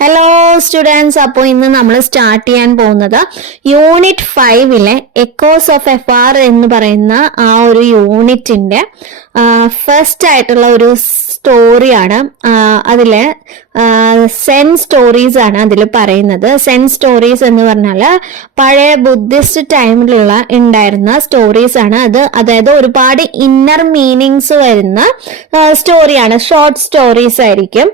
Hello students, അപ്പോൾ ഇന്ന് നമ്മൾ സ്റ്റാർട്ട് ചെയ്യാൻ പോകുന്നത് യൂണിറ്റ് 5-ലെ എക്കോസ് ഓഫ് എഫ്ആർ എന്ന് പറയുന്ന ആ ഒരു യൂണിറ്റിന്റെ ഫസ്റ്റ് ആയിട്ടുള്ള ഒരു സ്റ്റോറിയാണ്. അതില് സെൻ സ്റ്റോറീസ് ആണ് അതിൽ പറയുന്നത്. സെൻ സ്റ്റോറീസ് എന്ന് പറഞ്ഞാൽ പഴയ ബുദ്ധിസ്റ്റ് ടൈമിലുള്ള ഉണ്ടായിരുന്ന സ്റ്റോറീസ് ആണ് അത്. അതായത് ഒരുപാട് ഇന്നർ മീനിങ്സ് വരുന്ന സ്റ്റോറിയാണ്. ഷോർട്ട് സ്റ്റോറീസ് ആയിരിക്കും.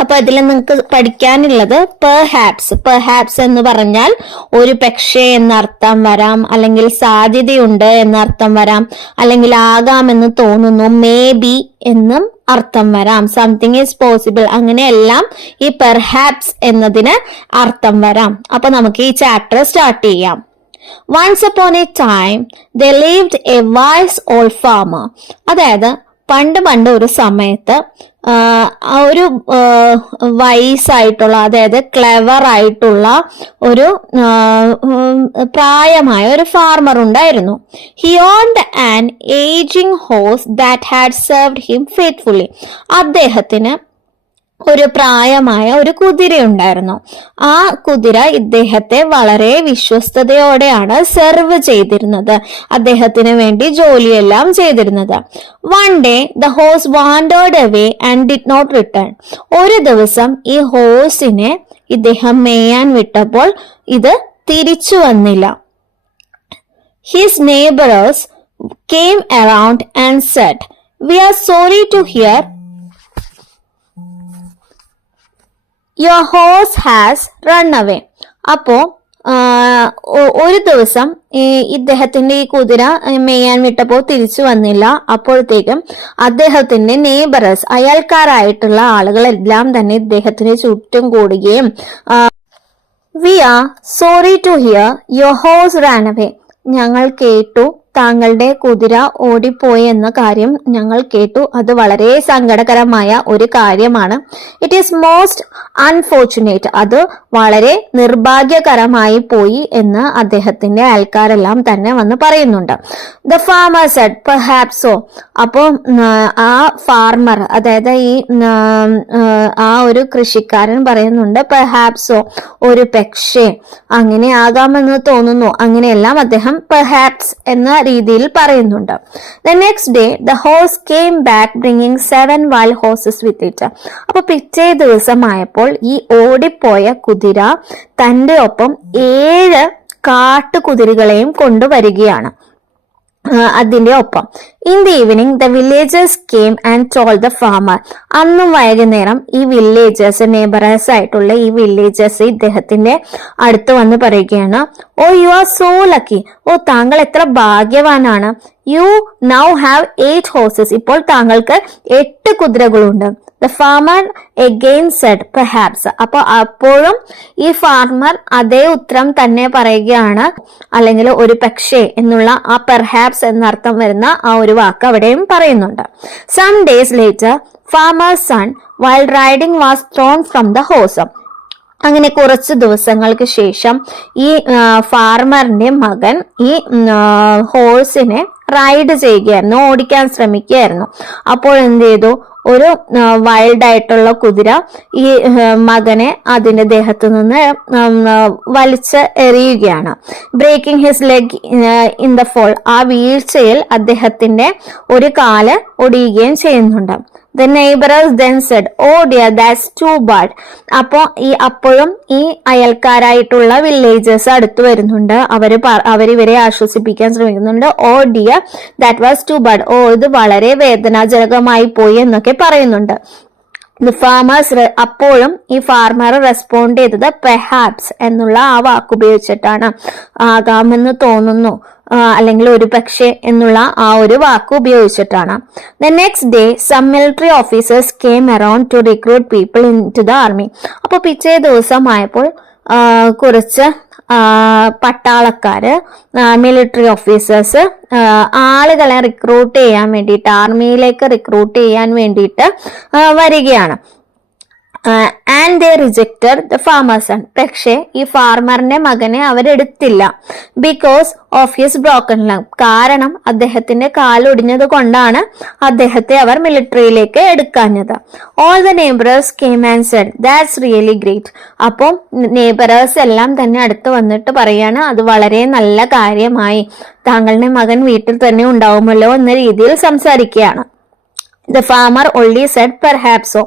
അപ്പൊ അതിൽ നിങ്ങൾക്ക് പഠിക്കാനുള്ളത് പെർഹാപ്സ് എന്ന് പറഞ്ഞാൽ ഒരു പക്ഷേ എന്നർത്ഥം വരാം, അല്ലെങ്കിൽ സാധ്യതയുണ്ട് എന്നർത്ഥം വരാം, അല്ലെങ്കിൽ ആകാമെന്ന് തോന്നുന്നു, മേ ബി എന്നും അർത്ഥം വരാം, സംതിങ് ഈസ് പോസിബിൾ, അങ്ങനെയെല്ലാം ഈ പെർഹാപ്സ് എന്നതിന് അർത്ഥം വരാം. അപ്പൊ നമുക്ക് ഈ ചാപ്റ്റർ സ്റ്റാർട്ട് ചെയ്യാം. Once upon a time there lived a wise old farmer. അതായത് പണ്ട് ഒരു സമയത്ത് ഒരു വൈസായിട്ടുള്ള, അതായത് ക്ലെവർ ആയിട്ടുള്ള ഒരു പ്രായമായ ഒരു ഫാർമർ ഉണ്ടായിരുന്നു. He owned an ageing horse that had served him faithfully. അദ്ദേഹത്തിന് ഒരു പ്രായമായ ഒരു കുതിര ഉണ്ടായിരുന്നു. ആ കുതിര ഇദ്ദേഹത്തെ വളരെ വിശ്വസ്തയോടെയാണ് സെർവ് ചെയ്തിരുന്നത്, അദ്ദേഹത്തിന് വേണ്ടി ജോലിയെല്ലാം ചെയ്തിരുന്നത്. One day the horse wandered away and did not return. ഒരു ദിവസം ഈ ഹോഴ്സിനെ ഇദ്ദേഹം മേയാൻ വിട്ടപ്പോൾ ഇത് തിരിച്ചു വന്നില്ല. His neighbours came around and said, "We are sorry to hear your horse has run away." അപ്പോ ഒരു ദിവസം ഇദ്ദേഹത്തിന്റെ ഈ കുതിര മേയാൻ വിട്ടപ്പോൾ തിരിച്ചു വന്നില്ല. അപ്പോഴത്തേക്കും അദ്ദേഹത്തിന്റെ നെയ്ബറേഴ്സ്, അയൽക്കാരായിട്ടുള്ള ആളുകളെല്ലാം തന്നെ ഇദ്ദേഹത്തിന് ചുറ്റും കൂടുകയും "We are sorry to hear your horse ran away." ഞങ്ങൾ കേട്ടു താങ്കളുടെ കുതിര ഓടിപ്പോയി എന്ന കാര്യം ഞങ്ങൾ കേട്ടു. അത് വളരെ സങ്കടകരമായ ഒരു കാര്യമാണ്. It is most unfortunate. അത് വളരെ നിർഭാഗ്യകരമായി പോയി എന്ന് അദ്ദേഹത്തിന്റെ അയൽക്കാരെല്ലാം തന്നെ വന്ന് പറയുന്നുണ്ട്. The farmer said, "Perhaps so." അപ്പോൾ ആ ഫാർമർ, അതായത് ഈ ആ ഒരു കൃഷിക്കാരൻ പറയുന്നുണ്ട്, "Perhaps so." ഒരു പക്ഷേ, അങ്ങനെ ആകാമെന്ന് തോന്നുന്നു, അങ്ങനെയെല്ലാം അദ്ദേഹം perhaps എന്ന രീതിയിൽ പറയുന്നുണ്ട്. The next day the horse came back bringing 7 wild horses with it. അപ്പൊ പിറ്റേ ദിവസമായപ്പോൾ ഈ ഓടിപ്പോയ കുതിര തന്റെ ഒപ്പം 7 കാട്ടുകുതിരകളെയും കൊണ്ടുവരികയാണ് അതിന്റെ ഒപ്പം. In the evening the villagers came and told the farmer. അന്നും വൈകുന്നേരം ഈ വില്ലേജേഴ്സ്, നെയ്ബറേഴ്സ് ആയിട്ടുള്ള ഈ വില്ലേജേഴ്സ് ഇദ്ദേഹത്തിന്റെ അടുത്ത് വന്ന് പറയുകയാണ്, "oh you are so lucky." ഓ, താങ്കൾ എത്ര ഭാഗ്യവാനാണ്. "You now have 8 horses." ഇപ്പോൾ താങ്കൾക്ക് 8 കുതിരകളുണ്ട്. The farmer again said, "Perhaps." അപ്പോഴും ഈ ഫാർമർ അതേ ഉത്തരം തന്നെ പറയുകയാണ്, അല്ലെങ്കിൽ ഒരു പക്ഷേ എന്നുള്ള ആ പെർഹാപ്സ് എന്നർത്ഥം വരുന്ന ആ ഒരു വാക്ക് അവിടെയും പറയുന്നുണ്ട്. Some days later farmer's son while riding was thrown from the horse. അങ്ങനെ കുറച്ച് ദിവസങ്ങൾക്ക് ശേഷം ഈ ഫാർമറിന്റെ മകൻ ഈ ഹോഴ്സിനെ റൈഡ് ചെയ്യുകയായിരുന്നു, ഓടിക്കാൻ ശ്രമിക്കുകയായിരുന്നു. അപ്പോൾ എന്ത് ചെയ്തു, ഒരു വൈൽഡ് ആയിട്ടുള്ള കുതിര ഈ മകനെ അതിന്റെ ദേഹത്തു നിന്ന് വലിച്ച് എറിയുകയാണ്. Breaking his leg in the fall. ആ വീഴ്ചയിൽ അദ്ദേഹത്തിന്റെ ഒരു കാല് ഒടിയുകയും ചെയ്യുന്നുണ്ട്. The neighbors then said, "Oh dear, that's too bad." അപ്പോഴും ഈ അയൽക്കാരായിട്ടുള്ള വില്ലേജേഴ്സ് അടുത്തു വരുന്നുണ്ട്. അവരിവരെ ആശ്വസിപ്പിക്കാൻ ശ്രമിക്കുന്നുണ്ട്. "Oh dear, that was too bad." ഓ, ഇത് വളരെ വേദനാജനകമായി പോയി എന്നൊക്കെ പറയുന്നുണ്ട്. അപ്പോഴും ഈ ഫാർമർ റെസ്പോണ്ട് ചെയ്തത് പെർഹാപ്സ് എന്നുള്ള ആ വാക്ക് ഉപയോഗിച്ചിട്ടാണ്. ആകാമെന്ന് തോന്നുന്നു, അല്ലെങ്കിൽ ഒരു പക്ഷേ എന്നുള്ള ആ ഒരു വാക്ക് ഉപയോഗിച്ചിട്ടാണ്. The next day some military officers came around to recruit people into the army. അപ്പൊ പിറ്റേ ദിവസമായപ്പോൾ കുറച്ച് പട്ടാളക്കാര്, മിലിറ്ററി ഓഫീസേഴ്സ് ആളുകളെ റിക്രൂട്ട് ചെയ്യാൻ വേണ്ടിയിട്ട്, ആർമിയിലേക്ക് റിക്രൂട്ട് ചെയ്യാൻ വേണ്ടിയിട്ട് വരികയാണ്. And they rejected the farmer's son. പക്ഷേ ഈ ഫാർമറിന്റെ മകനെ അവരെടുത്തില്ല. Because of his broken leg. കാരണം അദ്ദേഹത്തിന്റെ കാലൊടിഞ്ഞത് കൊണ്ടാണ് അദ്ദേഹത്തെ അവർ മിലിറ്ററിയിലേക്ക് എടുക്കാഞ്ഞത്. All the neighbours came and said that's really great. അപ്പം നെയ്ബേഴ്സ് എല്ലാം തന്നെ അടുത്ത് വന്നിട്ട് പറയാണ്, അത് വളരെ നല്ല കാര്യമായി, താങ്കളുടെ മകൻ വീട്ടിൽ തന്നെ ഉണ്ടാവുമല്ലോ എന്ന രീതിയിൽ സംസാരിക്കുകയാണ്. The farmer only said perhaps so.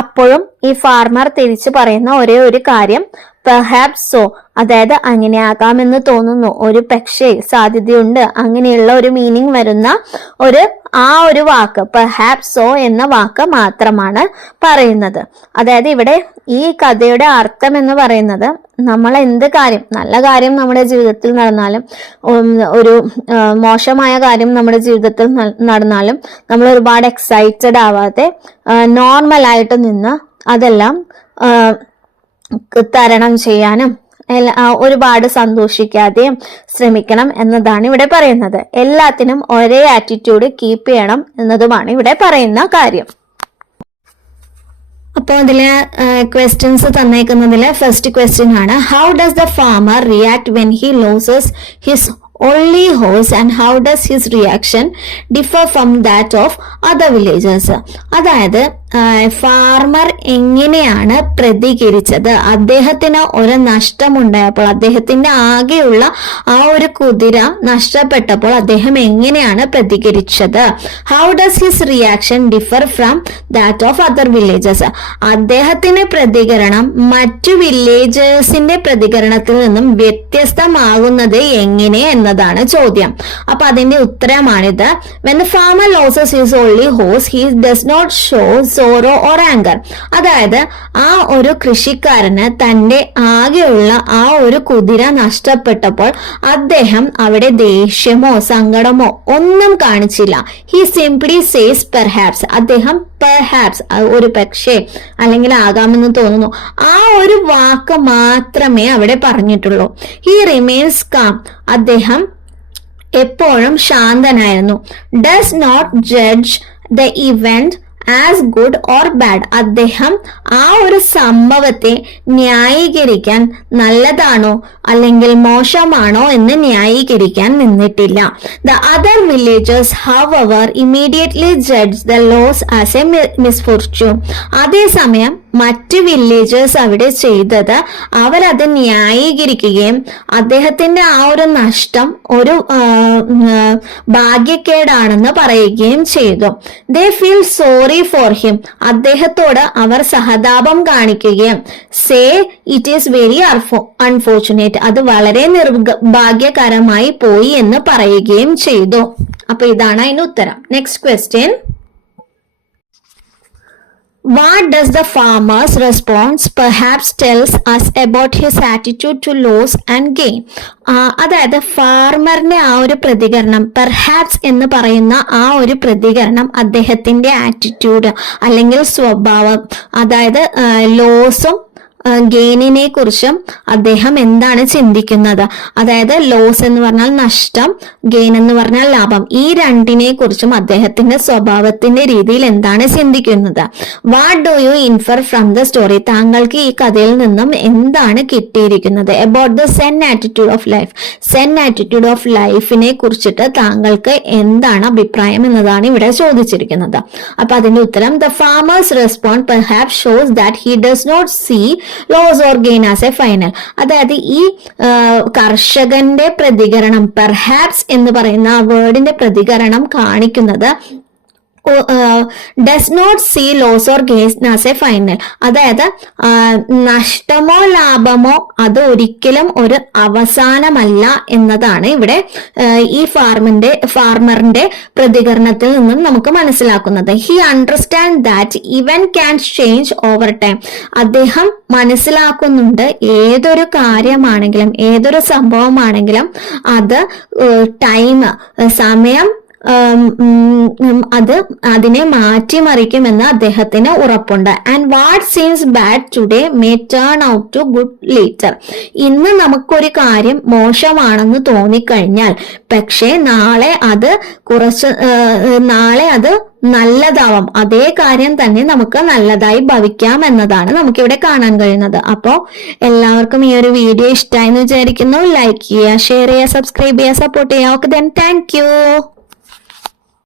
അപ്പോഴും ഈ ഫാർമർ തിരിച്ചു പറയുന്ന ഒരേ ഒരു കാര്യം പെർഹാപ്സ് സോ, അതായത് അങ്ങനെ ആകാമെന്ന് തോന്നുന്നു, ഒരു പക്ഷേ സാധ്യതയുണ്ട്, അങ്ങനെയുള്ള ഒരു മീനിങ് വരുന്ന ഒരു വാക്ക് പെർഹാപ്സ് സോ എന്ന വാക്ക് മാത്രമാണ് പറയുന്നത്. അതായത് ഇവിടെ ഈ കഥയുടെ അർത്ഥം എന്ന് പറയുന്നത്, നമ്മൾ എന്ത് കാര്യം, നല്ല കാര്യം നമ്മുടെ ജീവിതത്തിൽ നടന്നാലും ഒരു മോശമായ കാര്യം നമ്മുടെ ജീവിതത്തിൽ നടന്നാലും നമ്മൾ ഒരുപാട് എക്സൈറ്റഡ് ആവാതെ നോർമലായിട്ട് നിന്ന് അതെല്ലാം തരണം ചെയ്യാനും ഒരുപാട് സന്തോഷിക്കാതെയും ശ്രമിക്കണം എന്നതാണ് ഇവിടെ പറയുന്നത്. എല്ലാത്തിനും ഒരേ ആറ്റിറ്റ്യൂഡ് കീപ്പ് ചെയ്യണം എന്നതുമാണ് ഇവിടെ പറയുന്ന കാര്യം. അപ്പോൾ അതില് ക്വസ്റ്റ്യൻസ് തന്നേക്കുന്നതില് ഫസ്റ്റ് ക്വസ്റ്റ്യൻ ആണ്, how does the farmer react when he losses his only horse and how does his reaction differ from that of other villagers? അതായത് ഫാർമർ എങ്ങനെയാണ് പ്രതികരിച്ചത്, അദ്ദേഹത്തിന് ഒരു നഷ്ടമുണ്ടായപ്പോൾ, അദ്ദേഹത്തിന്റെ ആകെയുള്ള ആ ഒരു കുതിര നഷ്ടപ്പെട്ടപ്പോൾ അദ്ദേഹം എങ്ങനെയാണ് പ്രതികരിച്ചത്? How does his reaction differ from that of other villages? അദ്ദേഹത്തിന്റെ പ്രതികരണം മറ്റു വില്ലേജേഴ്സിന്റെ പ്രതികരണത്തിൽ നിന്നും വ്യത്യസ്തമാകുന്നത് എങ്ങനെ എന്നതാണ് ചോദ്യം. അപ്പൊ അതിന്റെ ഉത്തരമാണിത്. When the farmer loses his only horse, he does not show sorrow or anger. അതായത് ആ ഒരു കൃഷിക്കാരന് തന്റെ ആകെയുള്ള ആ ഒരു കുതിര നഷ്ടപ്പെട്ടപ്പോൾ അദ്ദേഹം അവിടെ ദേഷ്യമോ സങ്കടമോ ഒന്നും കാണിച്ചില്ല. He simply says perhaps. അദ്ദേഹം perhaps, ഒരു പക്ഷേ അല്ലെങ്കിൽ ആകാമെന്ന് തോന്നുന്നു, ആ ഒരു വാക്ക് മാത്രമേ അവിടെ പറഞ്ഞിട്ടുള്ളൂ. He remains calm. അദ്ദേഹം എപ്പോഴും ശാന്തനായിരുന്നു. Does not judge the event as good or bad. അദ്ദേഹം ആ ഒരു സംഭവത്തെ ന്യായീകരിക്കാൻ നല്ലതാണോ അല്ലെങ്കിൽ മോശമാണോ എന്ന് ന്യായീകരിക്കാൻ നിന്നിട്ടില്ല. The other villagers however immediately judge the loss as a misfortune. അതേസമയം മറ്റ് വില്ലേജേഴ്സ് അവിടെ ചെയ്തത് അവരത് ന്യായീകരിക്കുകയും അദ്ദേഹത്തിന്റെ ആ ഒരു നഷ്ടം ഒരു ഭാഗ്യക്കേടാണെന്ന് പറയുകയും ചെയ്തു. They feel sorry for him. അദ്ദേഹത്തോട് അവർ സഹതാപം കാണിക്കുകയും say it is very unfortunate, അത് വളരെ നിർഭാഗ്യകരമായി പോയി എന്ന് പറയുകയും ചെയ്തു. അപ്പൊ ഇതാണ് അതിന് ഉത്തരം. Next question, what does the farmer's response perhaps tells us about his attitude to loss and gain? അതായത് ഫാർമറിന്റെ ആ ഒരു പ്രതികരണം, പെർഹാപ്സ് എന്ന് പറയുന്ന ആ ഒരു പ്രതികരണം അദ്ദേഹത്തിന്റെ ആറ്റിറ്റ്യൂഡ് അല്ലെങ്കിൽ സ്വഭാവം, അതായത് ലോസും ഗെയിനിനെ കുറിച്ചും അദ്ദേഹം എന്താണ് ചിന്തിക്കുന്നത്, അതായത് ലോസ് എന്ന് പറഞ്ഞാൽ നഷ്ടം, ഗെയിൻ എന്ന് പറഞ്ഞാൽ ലാഭം, ഈ രണ്ടിനെ കുറിച്ചും അദ്ദേഹത്തിന്റെ സ്വഭാവത്തിന്റെ രീതിയിൽ എന്താണ് ചിന്തിക്കുന്നത്. What do you infer from the story? താങ്കൾക്ക് ഈ കഥയിൽ നിന്നും എന്താണ് കിട്ടിയിരിക്കുന്നത്? About the Zen attitude of life. Zen attitude of ലൈഫിനെ കുറിച്ചിട്ട് താങ്കൾക്ക് എന്താണ് അഭിപ്രായം എന്നതാണ് ഇവിടെ ചോദിച്ചിരിക്കുന്നത്. അപ്പൊ അതിന്റെ ഉത്തരം, the farmer's respond perhaps shows that he does not see loss or gain as a final. അതായത് ഈ കർഷകന്റെ പ്രതികരണം, പെർഹാപ്സ് എന്ന് പറയുന്ന ആ വേർഡിന്റെ പ്രതികരണം കാണിക്കുന്നത് does not see loss or gain as a final. അതായത് നഷ്ടമോ ലാഭമോ അത് ഒരിക്കലും ഒരു അവസാനമല്ല എന്നതാണ് ഇവിടെ ഈ ഫാർമറിന്റെ പ്രതികരണത്തിൽ നിന്നും നമുക്ക് മനസ്സിലാക്കുന്നത്. ഹി അണ്ടർസ്റ്റാൻഡ് ദാറ്റ് ഇവൻ ക്യാൻ ചേഞ്ച് ഓവർ ടൈം. അദ്ദേഹം മനസ്സിലാക്കുന്നുണ്ട് ഏതൊരു കാര്യമാണെങ്കിലും ഏതൊരു സംഭവമാണെങ്കിലും അത് സമയം അത് അതിനെ മാറ്റിമറിക്കുമെന്ന് അദ്ദേഹത്തിന് ഉറപ്പുണ്ട്. And what seems bad today may turn out to good later. ഇന്ന് നമുക്കൊരു കാര്യം മോശമാണെന്ന് തോന്നിക്കഴിഞ്ഞാൽ പക്ഷേ നാളെ അത് നല്ലതാവാം. അതേ കാര്യം തന്നെ നമുക്ക് നല്ലതായി ഭവിക്കാം എന്നതാണ് നമുക്കിവിടെ കാണാൻ കഴിയുന്നത്. അപ്പോ എല്ലാവർക്കും ഈ ഒരു വീഡിയോ ഇഷ്ടമായി എന്ന് വിചാരിക്കുന്നു. ലൈക്ക് ചെയ്യുക, ഷെയർ ചെയ്യുക, സബ്സ്ക്രൈബ് ചെയ്യുക, സപ്പോർട്ട് ചെയ്യുക. Okay, thank you.